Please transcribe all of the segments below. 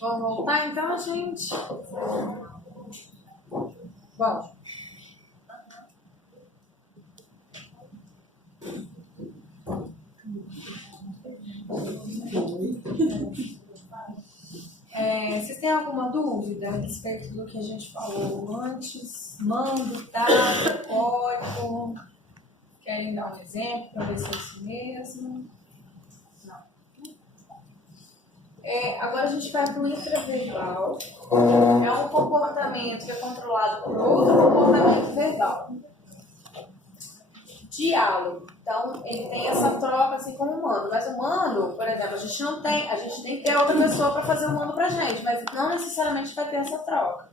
Vamos voltar então, gente? Vamos. Vocês têm alguma dúvida a respeito do que a gente falou antes? Mando, dado, código? Querem dar um exemplo para ver se é isso mesmo? Não. Agora a gente vai para o intraverbal. É um comportamento que é controlado por outro comportamento verbal. Diálogo. Então, ele tem essa troca assim com o humano. Mas o humano, por exemplo, a gente tem que ter outra pessoa para fazer o humano pra gente, mas não necessariamente vai ter essa troca.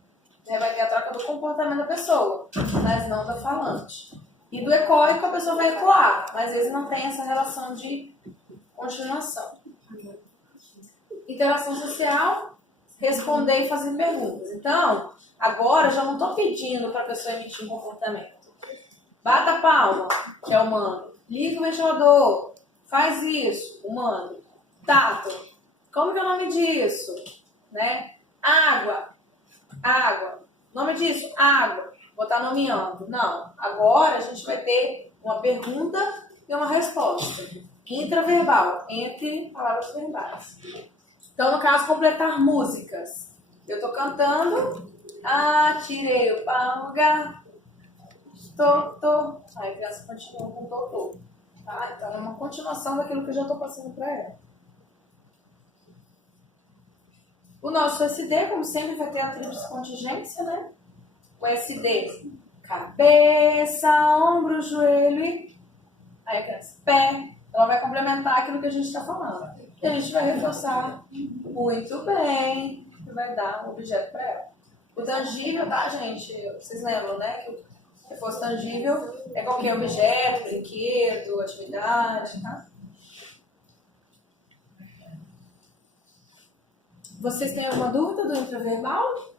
Vai ter a troca do comportamento da pessoa, mas não da falante. E do ecoico, a pessoa vai ecoar, mas às vezes não tem essa relação de continuação. Interação social, responder e fazer perguntas. Então, agora eu já não estou pedindo para a pessoa emitir um comportamento. Bata a palma, que é humano. Liga o ventilador. Faz isso, humano. Tato. Como que é o nome disso? Né? Água. Nome disso? Água. Botar nomeando. Não. Agora a gente vai ter uma pergunta e uma resposta. Intraverbal. Entre palavras verbais. Então, no caso, completar músicas. Eu estou cantando. Tirei o pau no gato. Tô. Aí a criança continua com tô. Tá? Então é uma continuação daquilo que eu já estou passando para ela. O nosso SD, como sempre, vai ter a tríplice contingência, né? O SD, cabeça, ombro, joelho e aí a criança, pé. Ela vai complementar aquilo que a gente está falando. E a gente vai reforçar muito bem e vai dar um objeto para ela. O tangível, tá, gente? Vocês lembram, né? Que o reforço tangível é qualquer objeto, brinquedo, atividade, tá? Vocês têm alguma dúvida do intraverbal?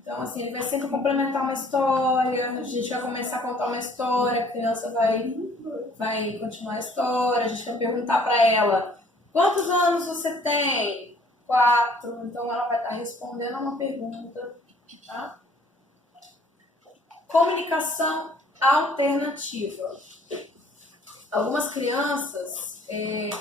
Então, assim, ele vai sempre complementar uma história, a gente vai começar a contar uma história, a criança vai continuar a história, a gente vai perguntar para ela, quantos anos você tem? 4. Então, ela vai estar respondendo a uma pergunta, tá? Comunicação alternativa. Algumas crianças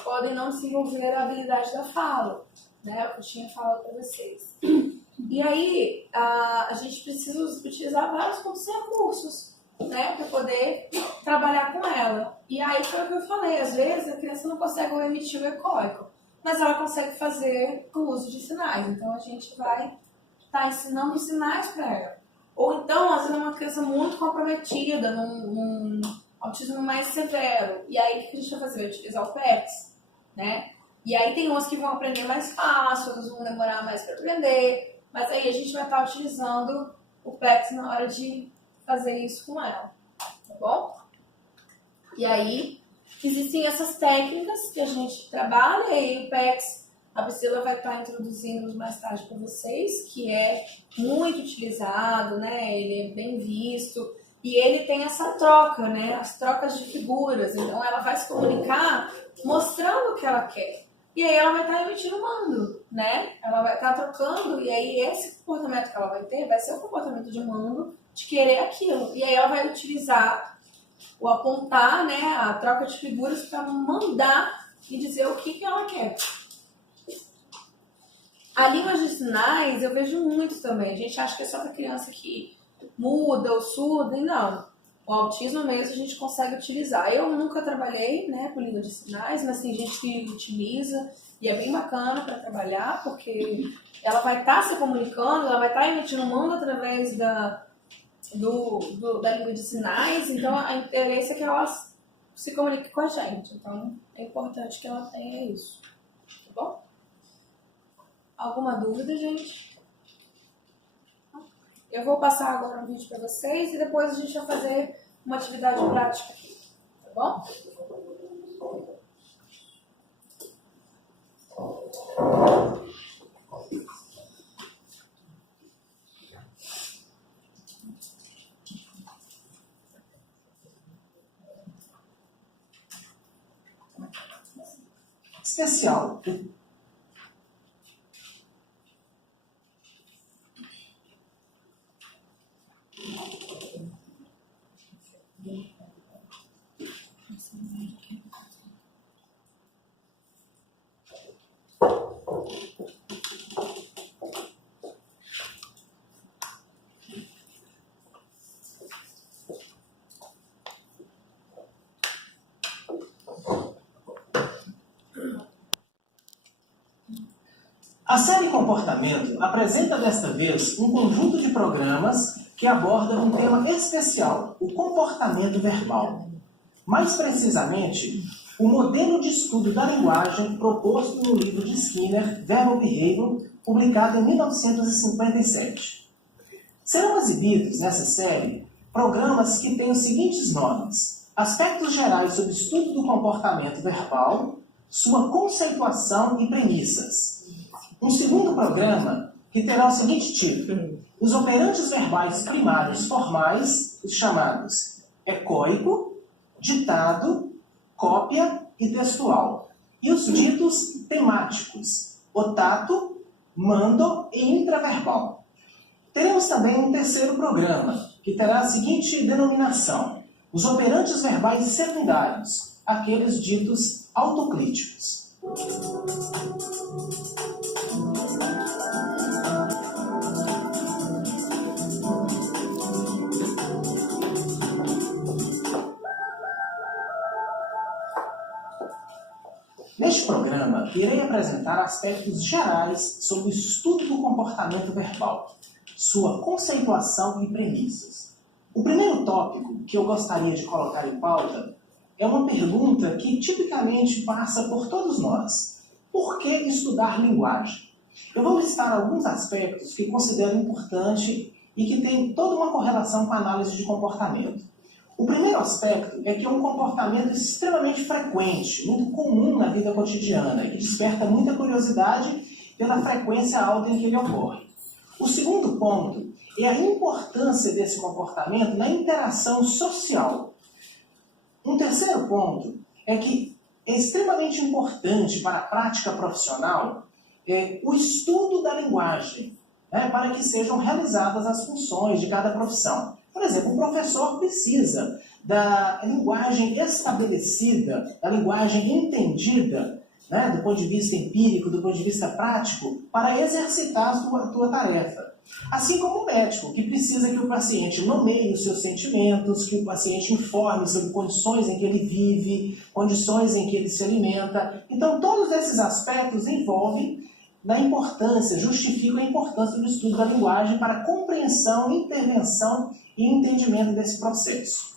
podem não desenvolver a habilidade da fala, né? Eu tinha falado para vocês. E aí, a gente precisa utilizar vários outros recursos, né? Para poder trabalhar com ela. E aí, foi o que eu falei, às vezes a criança não consegue emitir o ecoico, mas ela consegue fazer o uso de sinais. Então, a gente vai estar ensinando sinais para ela. Ou então, às vezes, é uma criança muito comprometida, num autismo mais severo. E aí, o que a gente vai fazer? Vai utilizar o PECS, né? E aí, tem uns que vão aprender mais fácil, outros vão demorar mais para aprender. Mas aí, a gente vai estar utilizando o PECS na hora de fazer isso com ela. Tá bom? E aí, existem essas técnicas que a gente trabalha. E aí, o PECS, a Priscila vai estar introduzindo mais tarde para vocês, que é muito utilizado, né? Ele é bem visto. E ele tem essa troca, né? As trocas de figuras. Então, ela vai se comunicar mostrando o que ela quer. E aí, ela vai estar emitindo mando, né? Ela vai estar trocando. E aí, esse comportamento que ela vai ter vai ser o comportamento de mando, de querer aquilo. E aí, ela vai utilizar o apontar, né? A troca de figuras para mandar e dizer o que ela quer. A língua de sinais eu vejo muito também. A gente acha que é só para criança que muda ou surda, e não. O autismo mesmo a gente consegue utilizar. Eu nunca trabalhei, né, com língua de sinais, mas tem gente que utiliza e é bem bacana para trabalhar, porque ela vai estar se comunicando, ela vai estar emitindo mando através da língua de sinais, então a interesse é que ela se comunique com a gente. Então é importante que ela tenha isso. Tá bom? Alguma dúvida, gente? Eu vou passar agora um vídeo para vocês e depois a gente vai fazer uma atividade prática aqui, tá bom? especial. A série Comportamento apresenta desta vez um conjunto de programas que abordam um tema especial, o comportamento verbal. Mais precisamente, o modelo de estudo da linguagem proposto no livro de Skinner, Verbal Behavior, publicado em 1957. Serão exibidos nessa série programas que têm os seguintes nomes: Aspectos gerais sobre o estudo do comportamento verbal, sua conceituação e premissas. Um segundo programa que terá o seguinte título: Os operantes verbais primários formais, os chamados ecoico, ditado, cópia e textual. E os ditos temáticos, otato, mando e intraverbal. Teremos também um terceiro programa, que terá a seguinte denominação: Os operantes verbais secundários, aqueles ditos autocríticos. Neste programa, irei apresentar aspectos gerais sobre o estudo do comportamento verbal, sua conceituação e premissas. O primeiro tópico que eu gostaria de colocar em pauta é uma pergunta que tipicamente passa por todos nós. Por que estudar linguagem? Eu vou listar alguns aspectos que considero importante e que têm toda uma correlação com a análise de comportamento. O primeiro aspecto é que é um comportamento extremamente frequente, muito comum na vida cotidiana e que desperta muita curiosidade pela frequência alta em que ele ocorre. O segundo ponto é a importância desse comportamento na interação social. Um terceiro ponto é que é extremamente importante para a prática profissional o estudo da linguagem, para que sejam realizadas as funções de cada profissão. Por exemplo, o professor precisa da linguagem estabelecida, da linguagem entendida, do ponto de vista empírico, do ponto de vista prático, para exercitar a sua tarefa. Assim como o médico, que precisa que o paciente nomeie os seus sentimentos, que o paciente informe sobre condições em que ele vive, condições em que ele se alimenta. Então, todos esses aspectos envolvem na importância, justificam a importância do estudo da linguagem para a compreensão, intervenção e entendimento desse processo.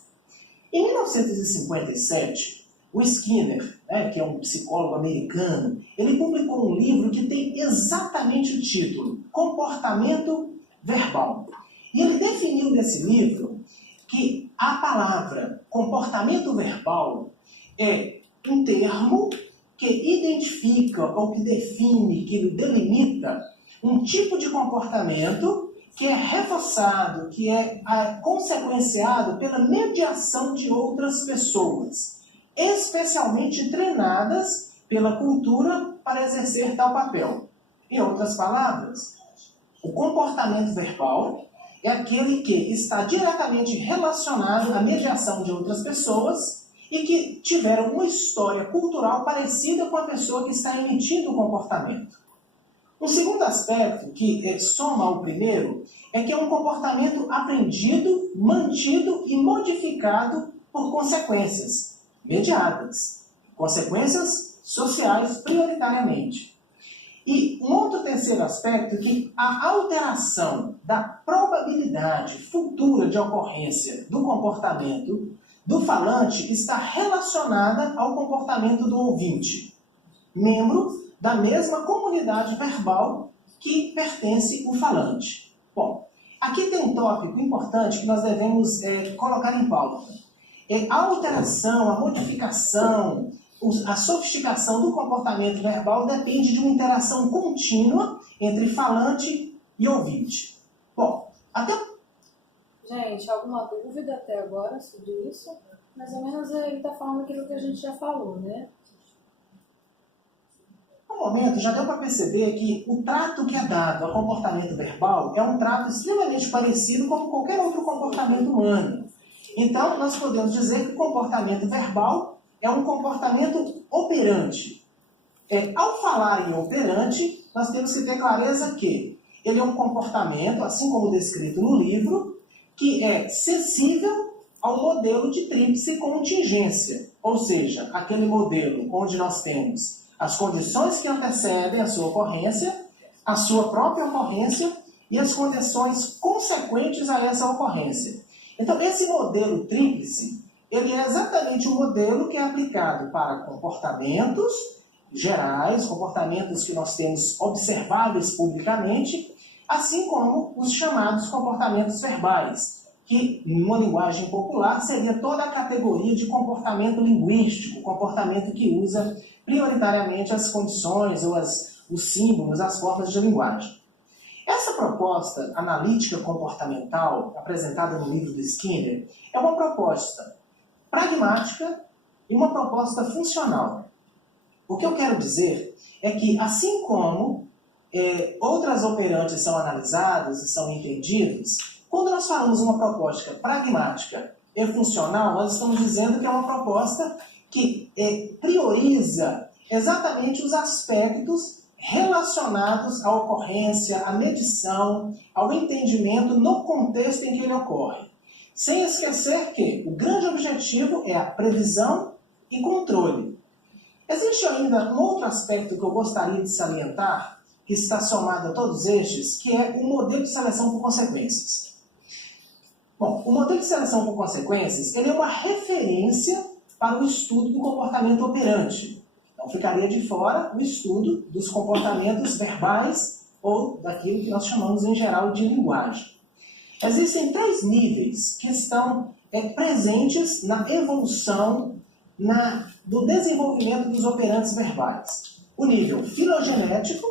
Em 1957, o Skinner, que é um psicólogo americano, ele publicou um livro que tem exatamente o título Comportamento Verbal. E ele definiu nesse livro que a palavra comportamento verbal é um termo que identifica, ou que define, que delimita um tipo de comportamento que é reforçado, que é consequenciado pela mediação de outras pessoas, especialmente treinadas pela cultura para exercer tal papel. Em outras palavras, o comportamento verbal é aquele que está diretamente relacionado à mediação de outras pessoas e que tiveram uma história cultural parecida com a pessoa que está emitindo o comportamento. Um segundo aspecto que soma ao primeiro é que é um comportamento aprendido, mantido e modificado por consequências mediadas, consequências sociais prioritariamente. E um outro terceiro aspecto é que a alteração da probabilidade futura de ocorrência do comportamento do falante está relacionada ao comportamento do ouvinte, membro da mesma comunidade verbal que pertence o falante. Bom, aqui tem um tópico importante que nós devemos colocar em pauta. A alteração, a modificação, a sofisticação do comportamento verbal depende de uma interação contínua entre falante e ouvinte. Bom, até... Gente, alguma dúvida até agora sobre isso? Mais ou menos ele está falando aquilo que a gente já falou, né? momento já deu para perceber que o trato que é dado ao comportamento verbal é um trato extremamente parecido com qualquer outro comportamento humano. Então, nós podemos dizer que o comportamento verbal é um comportamento operante. Ao falar em operante, nós temos que ter clareza que ele é um comportamento, assim como descrito no livro, que é sensível ao modelo de tríplice contingência, ou seja, aquele modelo onde nós temos as condições que antecedem a sua ocorrência, a sua própria ocorrência e as condições consequentes a essa ocorrência. Então, esse modelo tríplice, ele é exatamente o modelo que é aplicado para comportamentos gerais, comportamentos que nós temos observáveis publicamente, assim como os chamados comportamentos verbais, que, numa linguagem popular, seria toda a categoria de comportamento linguístico, comportamento que usa prioritariamente as condições ou os símbolos, as formas de linguagem. Essa proposta analítica comportamental, apresentada no livro do Skinner, é uma proposta pragmática e uma proposta funcional. O que eu quero dizer é que, assim como outras operantes são analisadas e são entendidas, quando nós falamos uma proposta pragmática e funcional, nós estamos dizendo que é uma proposta que prioriza exatamente os aspectos relacionados à ocorrência, à medição, ao entendimento no contexto em que ele ocorre. Sem esquecer que o grande objetivo é a previsão e controle. Existe ainda um outro aspecto que eu gostaria de salientar, que está somado a todos estes, que é o modelo de seleção por consequências. Bom, o modelo de seleção por consequências ele é uma referência para o estudo do comportamento operante. Então, ficaria de fora o estudo dos comportamentos verbais ou daquilo que nós chamamos em geral de linguagem. Existem 3 níveis que estão presentes na evolução, do desenvolvimento dos operantes verbais. O nível filogenético,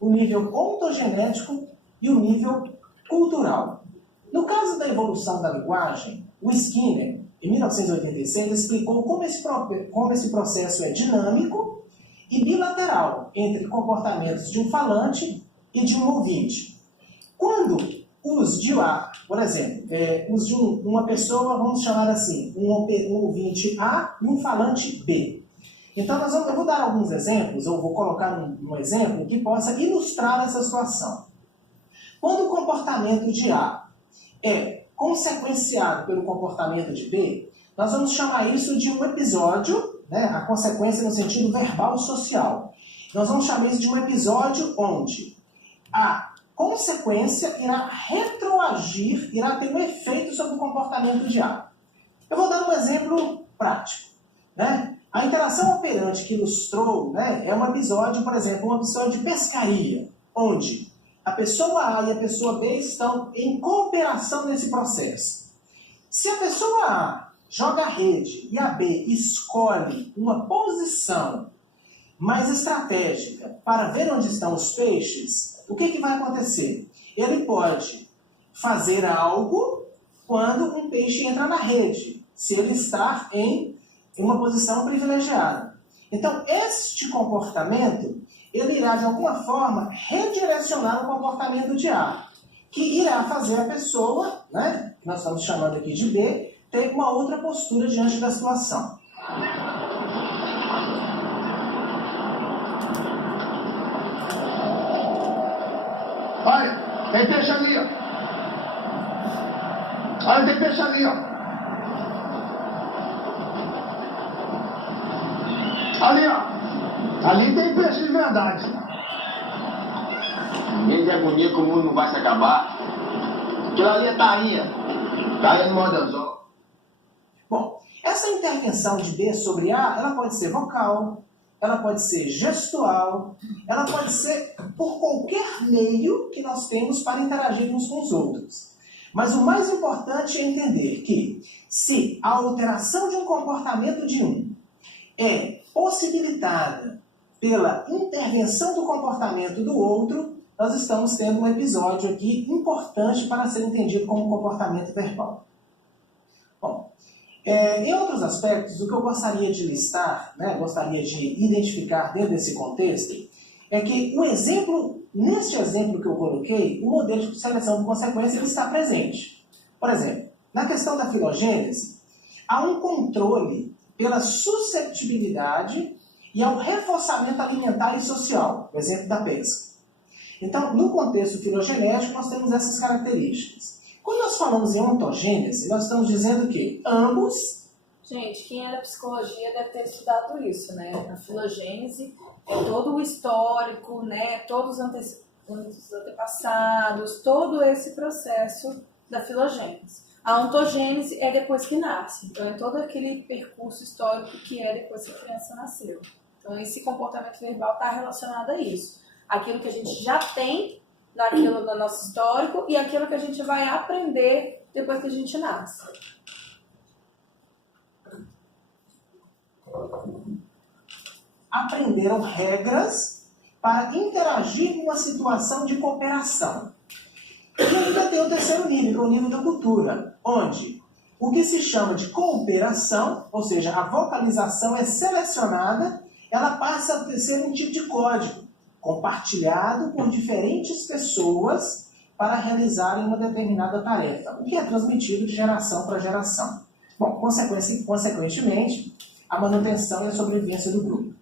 o nível ontogenético e o nível cultural. No caso da evolução da linguagem, o Skinner, em 1986, explicou como esse processo é dinâmico e bilateral entre comportamentos de um falante e de um ouvinte. Quando os de A, por exemplo, os de uma pessoa, vamos chamar assim, um ouvinte A e um falante B. Então, eu vou dar alguns exemplos, ou vou colocar um exemplo que possa ilustrar essa situação. Quando o comportamento de A é consequenciado pelo comportamento de B, nós vamos chamar isso de um episódio, né, a consequência no sentido verbal social. Nós vamos chamar isso de um episódio onde a consequência irá retroagir, irá ter um efeito sobre o comportamento de A. Eu vou dar um exemplo prático. Né? A interação operante que ilustrou, né, é um episódio, por exemplo, um episódio de pescaria, onde a pessoa A e a pessoa B estão em cooperação nesse processo. Se a pessoa A joga a rede e a B escolhe uma posição mais estratégica para ver onde estão os peixes, o que vai acontecer? Ele pode fazer algo quando um peixe entra na rede, se ele está em uma posição privilegiada. Então, este comportamento ele irá, de alguma forma, redirecionar o comportamento de A, que irá fazer a pessoa, né, que nós estamos chamando aqui de B, ter uma outra postura diante da situação. Olha, tem peixe ali, ó. Olha, tem peixe ali, ó. Ali, ó. Ali tem peixe de verdade. Ninguém de agonia que o mundo não vai se acabar. Aquilo ali é tainha. Tainha no modo anzol. Bom, essa intervenção de B sobre A, ela pode ser vocal, ela pode ser gestual, ela pode ser por qualquer meio que nós temos para interagirmos com os outros. Mas o mais importante é entender que, se a alteração de um comportamento de um é possibilitada pela intervenção do comportamento do outro, nós estamos tendo um episódio aqui importante para ser entendido como comportamento verbal. Bom, em outros aspectos, o que eu gostaria de listar, né, gostaria de identificar dentro desse contexto, é que neste exemplo que eu coloquei, o modelo de seleção por consequência ele está presente. Por exemplo, na questão da filogênese, há um controle pela susceptibilidade e ao reforçamento alimentar e social, o exemplo da pesca. Então, no contexto filogenético, nós temos essas características. Quando nós falamos em ontogênese, nós estamos dizendo que ambos... Gente, quem é da psicologia deve ter estudado isso, né? A filogênese é todo o histórico, né? Todos os antepassados, todo esse processo da filogênese. A ontogênese é depois que nasce, então é todo aquele percurso histórico que é depois que a criança nasceu. Então esse comportamento verbal está relacionado a isso. Aquilo que a gente já tem no nosso histórico e aquilo que a gente vai aprender depois que a gente nasce. Aprenderam regras para interagir numa situação de cooperação. E ainda tem o terceiro nível, que é o nível da cultura, onde o que se chama de cooperação, ou seja, a vocalização é selecionada, ela passa a ser um tipo de código, compartilhado por diferentes pessoas para realizarem uma determinada tarefa, o que é transmitido de geração para geração. Bom, consequentemente, a manutenção e a sobrevivência do grupo.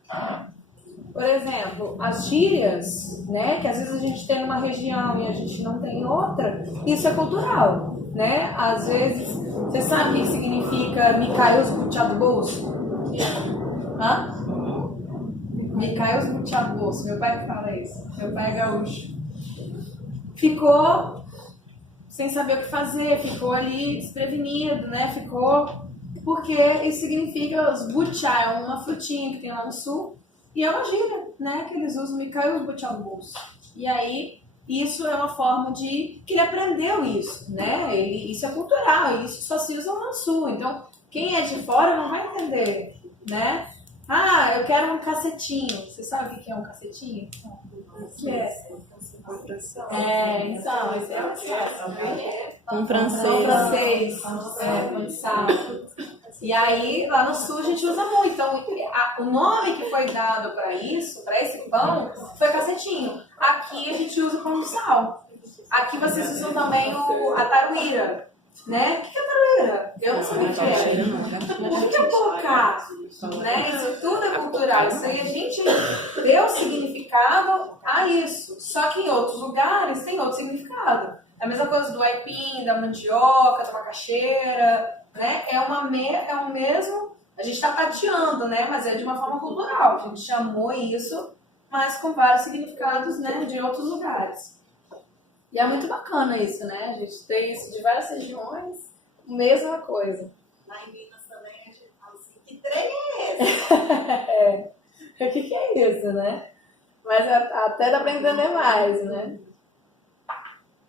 Por exemplo, as gírias, né, que às vezes a gente tem numa região e a gente não tem em outra, isso é cultural, né? Às vezes, você sabe o que significa Mikhail Zbutchatbos? Hã? Mikhail Zbutchatbos, meu pai fala isso, meu pai é gaúcho. Ficou sem saber o que fazer, ficou ali desprevenido, né? Porque isso significa, os butchá é uma frutinha que tem lá no sul, e é uma gíria, né, que eles usam, Mikhail Zbutchatbos. E aí, isso é uma forma de... que ele aprendeu isso, né? Isso é cultural, isso só se usa lá no sul. Então, quem é de fora não vai entender, né? Ah, eu quero um cacetinho. Você sabe o que é um cacetinho? O que é? Então, esse é Um francês. Um francês. Pão de sal. E aí, lá no sul, a gente usa muito. Então, o nome que foi dado para isso, para esse pão, foi cacetinho. Aqui a gente usa o pão de sal. Aqui vocês usam também a taruíra, né? O que é taruíra? Eu não sabia o que é. O que é pocá? Né? Isso tudo é cultural. Isso aí a gente deu significado a isso. Só que em outros lugares tem outro significado. É a mesma coisa do aipim, da mandioca, da macaxeira, né? É o mesmo... A gente está tateando, né? Mas é de uma forma cultural. A gente chamou isso, mas com vários significados, né? De outros lugares. E é muito bacana isso, né? A gente tem isso de várias regiões, mesma coisa. Lá em Minas também a gente fala assim, que trem é esse? O que é isso, né? Mas até dá para entender mais, né?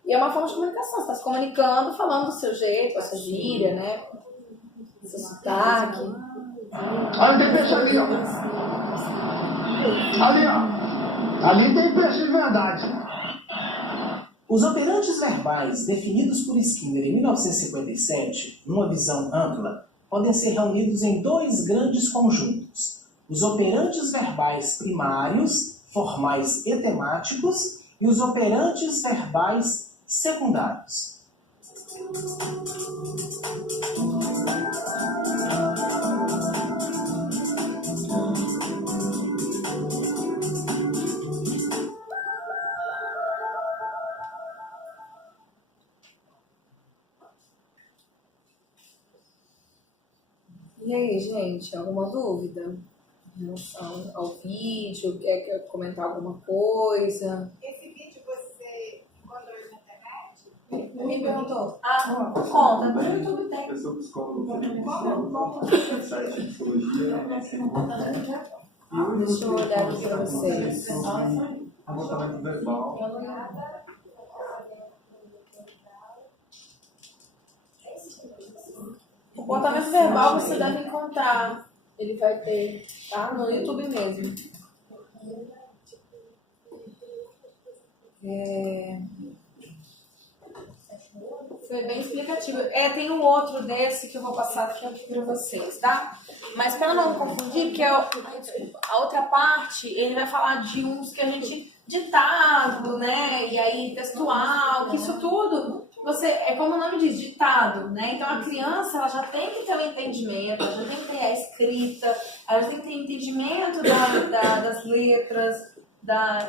E é uma forma de comunicação, você está se comunicando, falando do seu jeito, a sua gíria, né? Do seu sotaque. Olha, tem peixe ali, ó. Ali, ó. Ali tem peixe de verdade. Os operantes verbais definidos por Skinner em 1957, numa visão ampla, podem ser reunidos em dois grandes conjuntos. Os operantes verbais primários, formais e temáticos, e os operantes verbais secundários. E aí, gente, alguma dúvida em relação ao vídeo? Quer comentar alguma coisa? Esse vídeo você encontrou na internet? Me perguntou. Conta. No YouTube tem. Eu sou psicólogo. Site de psicologia. Deixa eu olhar aqui para vocês. Comportamento verbal. Comportamento verbal você deve encontrar. Ele vai ter, tá? No YouTube mesmo. Foi bem explicativo. Tem um outro desse que eu vou passar aqui para vocês, tá? Mas para não confundir, porque a outra parte, ele vai falar de uns que a gente... ditado, né? E aí textual, que isso tudo, é como o nome diz, ditado, né? Então a criança, ela já tem que ter um entendimento, ela já tem que ter a escrita, ela já tem que ter entendimento das letras,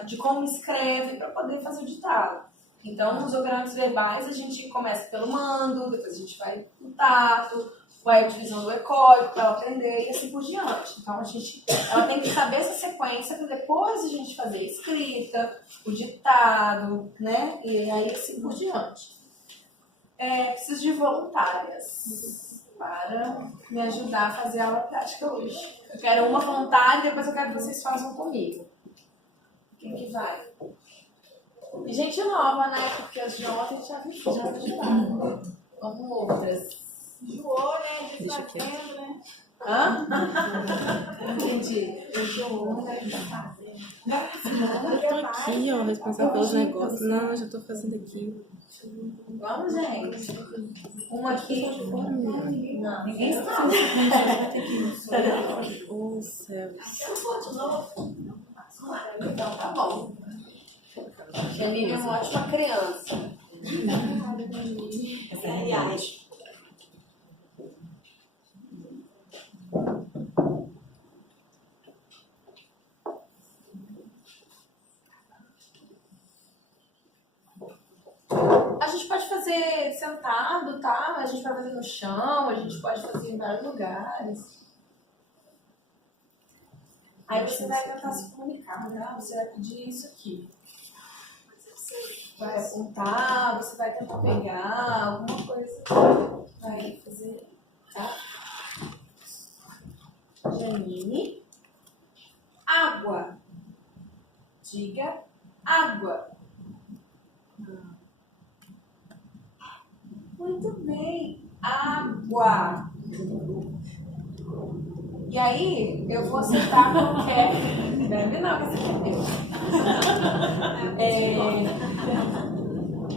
de como escreve para poder fazer o ditado. Então, os operantes verbais, a gente começa pelo mando, depois a gente vai no tato, vai utilizando o ecóico para ela aprender e assim por diante. Então, ela tem que saber essa sequência para depois a gente fazer a escrita, o ditado, né? E aí assim por diante. Preciso de voluntárias para me ajudar a fazer a aula prática hoje. Eu quero uma voluntária e depois eu quero que vocês façam comigo. Quem que vai? E gente nova, né? Porque as de ontem já ajudaram. Como outras. Enjoou, né? Deixa aqui. Né? Hã? Entendi. Enjoou, né? Eu tô aqui, ó, responsável pelos negócios. Não, eu já tô fazendo aqui. Vamos, gente. Um aqui. Não, ninguém sabe. Oh, céu. Então, tá bom. Janine é uma ótima criança. A gente pode fazer sentado, tá? A gente pode fazer no chão, a gente pode fazer em vários lugares. Aí você vai tentar se comunicar, né? Você vai pedir isso aqui. Vai apontar, você vai tentar pegar alguma coisa. Vai fazer, tá? Janine. Água. Diga água. Muito bem. Água. E aí, eu vou citar qualquer... Deve não, que você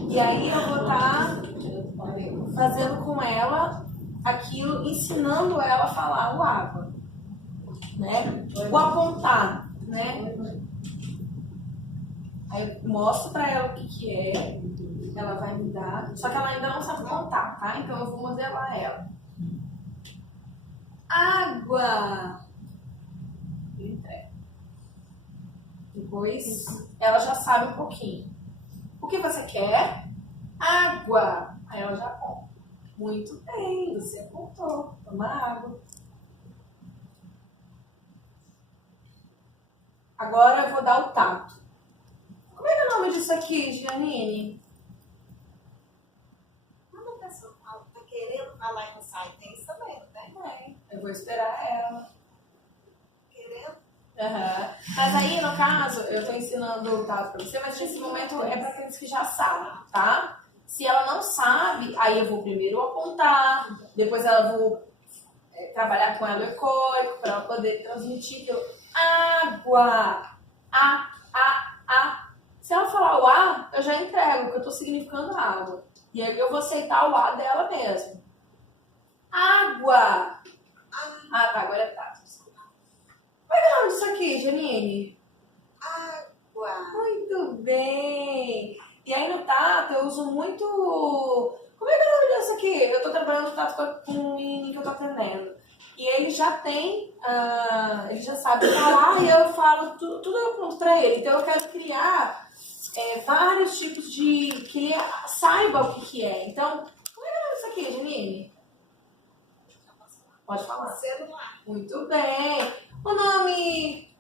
E aí, eu vou estar fazendo com ela aquilo, ensinando ela a falar o água. Né? O apontar, né? Aí, eu mostro para ela o que é. Ela vai me dar. Só que ela ainda não sabe contar, tá? Então, eu vou modelar ela. Água. Depois ela já sabe um pouquinho. O que você quer? Água. Aí ela já aponta. Muito bem, você apontou. Toma água. Agora eu vou dar o tato. Como é que é o nome disso aqui, Giannine? Quando a pessoa tá querendo falar e não sai, tem isso também, não tem? Eu vou esperar ela. Querendo? Uhum. Mas aí, no caso, eu tô ensinando o tato pra você, mas nesse momento é pra aqueles que já sabem, tá? Se ela não sabe, aí eu vou primeiro apontar, depois eu vou trabalhar com ela o ecóico pra ela poder transmitir que água, a. Se ela falar o A, eu já entrego, porque eu tô significando água. E aí eu vou aceitar o A dela mesmo. Água. Ah, tá, agora é tato. Como é que é o nome disso aqui, Janine? Água. Muito bem. E aí no tato eu uso muito... Como é que é o nome disso aqui? Eu tô trabalhando no tato com um menino que eu tô atendendo. E ele já tem... ele já sabe falar e eu falo tudo eu conto pra ele. Então eu quero criar vários tipos de... que ele saiba o que é. Então, como é que é o nome disso aqui, Janine? Pode falar. Celular. Muito bem. O nome...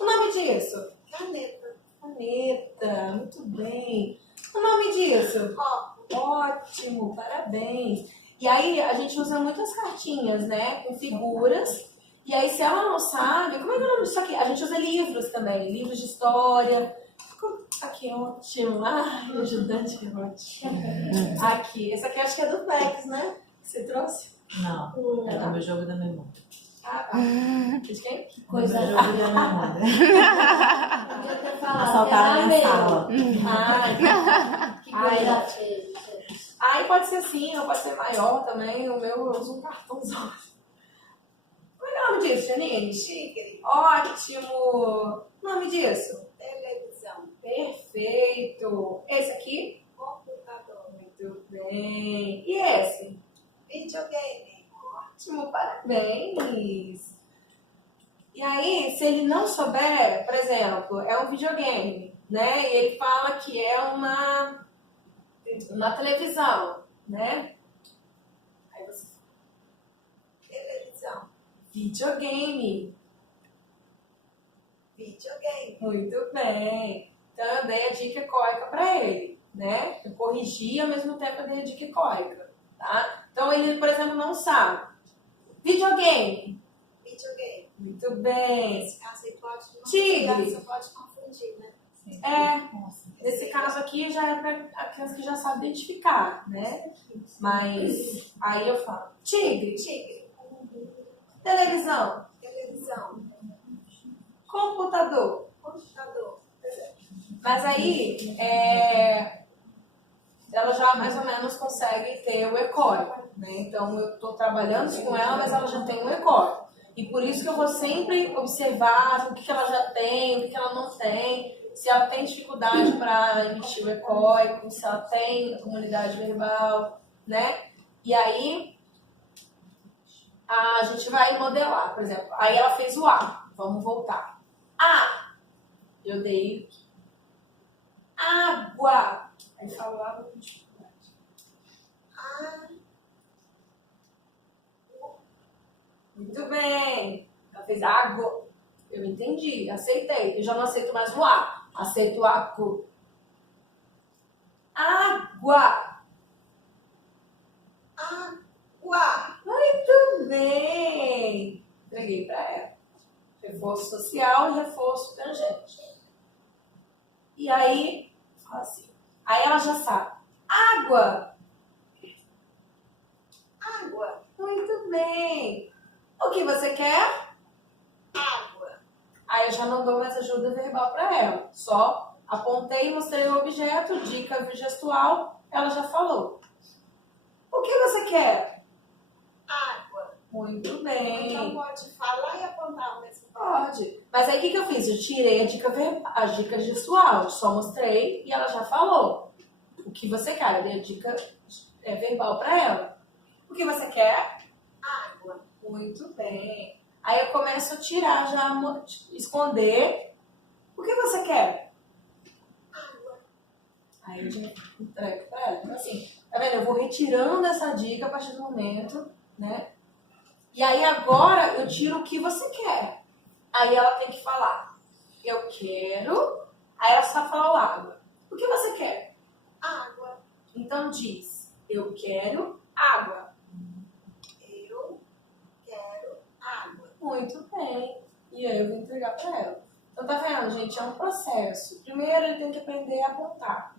O nome disso? Caneta. Caneta. Muito bem. O nome disso? Copo. Ótimo. Parabéns. E aí, a gente usa muitas cartinhas, né? Com figuras. E aí, se ela não sabe... Como é que é o nome disso aqui? A gente usa livros também. Livros de história. Aqui, ótimo. Ai, ajudante que ótimo. Aqui. Esse aqui acho que é do PEX, né? Você trouxe? Não, é do meu jogo da memória. Ah, tá. De quem? Que coisa do jogo da memória. Podia ter falado. Assaltaram a minha sala. Ah, Que coisa feia. tamanho pode ser assim, ou pode ser maior também. O meu, eu uso um cartãozão. Qual é o nome disso, Janine? Tigre. Ótimo! O nome disso? Televisão. Perfeito! Esse aqui? Computador. Muito bem. E esse? Videogame. Ótimo, parabéns! E aí, se ele não souber, por exemplo, é um videogame, né? E ele fala que é uma televisão, né? Aí você fala, Televisão. videogame. Videogame. Muito bem. Então eu dei a dica ecoica para ele, né? Eu corrigi ao mesmo tempo eu dei a dica ecoica, tá? Então ele, por exemplo, não sabe. Videogame. Videogame. Muito bem. Nesse caso aí pode não Tigre. Você pode confundir, né? Nesse caso aqui já é para aquelas que já sabem identificar, né? Mas aí eu falo tigre, Tigre. televisão, Televisão. computador. Computador. Mas aí ela já mais ou menos consegue ter o ECOI, né? Então eu estou trabalhando com ela, mas ela já tem o ECOI. E por isso que eu vou sempre observar o que ela já tem, o que ela não tem, se ela tem dificuldade para emitir o ECOI, se ela tem comunidade verbal, né? E aí a gente vai modelar, por exemplo. Aí ela fez o A, vamos voltar. A, eu dei água. Aí falou água com dificuldade. Muito bem. Ela fez água. Eu entendi, aceitei. Eu já não aceito mais o A. Aceito o água. Água. Água. Muito bem. Entreguei para ela. Reforço social e reforço tangente. E aí, fala assim. Aí ela já sabe. Água. Água. Muito bem. O que você quer? Água. Aí eu já não dou mais ajuda verbal para ela. Só apontei e mostrei o objeto, dica gestual, ela já falou. O que você quer? Água. Muito bem. Então pode falar e apontar ao mesmo tempo. Pode. Mas aí o que eu fiz? Eu tirei a dica verbal, a dica gestual. Eu só mostrei e ela já falou. O que você quer? Eu dei a dica verbal para ela. O que você quer? Água. Muito bem. Aí eu começo a tirar, já esconder. O que você quer? Água. Aí eu já entrego para ela. Então assim, tá vendo? Eu vou retirando essa dica a partir do momento, né? E aí agora eu tiro o que você quer. Aí ela tem que falar. Eu quero. Aí ela só fala o água. O que você quer? Água. Então diz. Eu quero água. Eu quero água. Muito bem. E aí eu vou entregar para ela. Então tá vendo, gente? É um processo. Primeiro ele tem que aprender a apontar.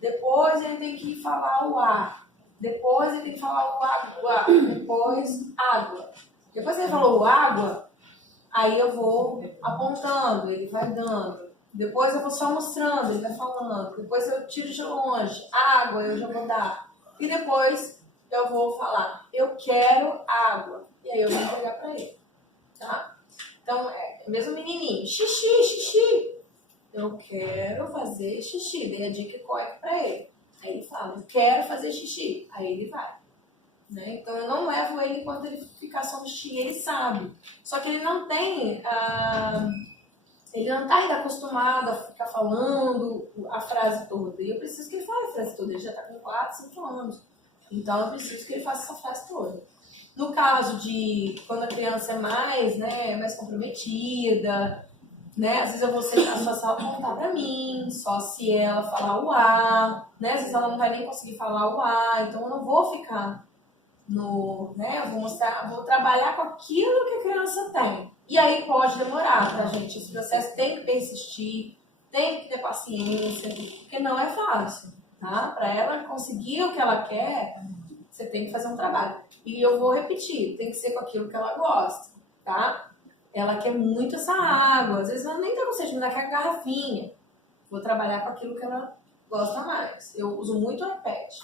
Depois ele tem que falar o A. Depois ele tem que falar o água. Depois água. Depois que ele falou o água, aí eu vou apontando, ele vai dando. Depois eu vou só mostrando, ele vai falando. Depois eu tiro de longe. Água, eu já vou dar. E depois eu vou falar, eu quero água. E aí eu vou entregar para ele. Tá? Então, mesmo menininho, xixi, xixi. Eu quero fazer xixi. Dei a dica ecoica para ele. Aí ele fala, eu quero fazer xixi. Aí ele vai. Né? Então, eu não levo ele enquanto ele ficar só no xixi. Ele sabe. Só que ele não tem... ele não está ainda acostumado a ficar falando a frase toda. E eu preciso que ele fale a frase toda. Ele já está com 4, 5 anos. Então, eu preciso que ele faça essa frase toda. No caso de quando a criança é mais comprometida, né? Às vezes eu vou sentar só se ela contar pra mim, só se ela falar o A, né? Às vezes ela não vai nem conseguir falar o A, então eu não vou ficar né? Eu vou trabalhar com aquilo que a criança tem. E aí pode demorar, tá, gente? Esse processo tem que persistir, tem que ter paciência, porque não é fácil, tá? Para ela conseguir o que ela quer, você tem que fazer um trabalho. E eu vou repetir, tem que ser com aquilo que ela gosta, tá? Ela quer muito essa água, às vezes ela nem tá com sede, mas ela quer a garrafinha. Vou trabalhar com aquilo que ela gosta mais. Eu uso muito o iPad.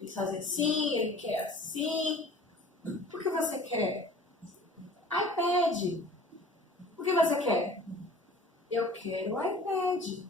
Ele fazia assim, ele quer assim. O que você quer? iPad. O que você quer? Eu quero o iPad.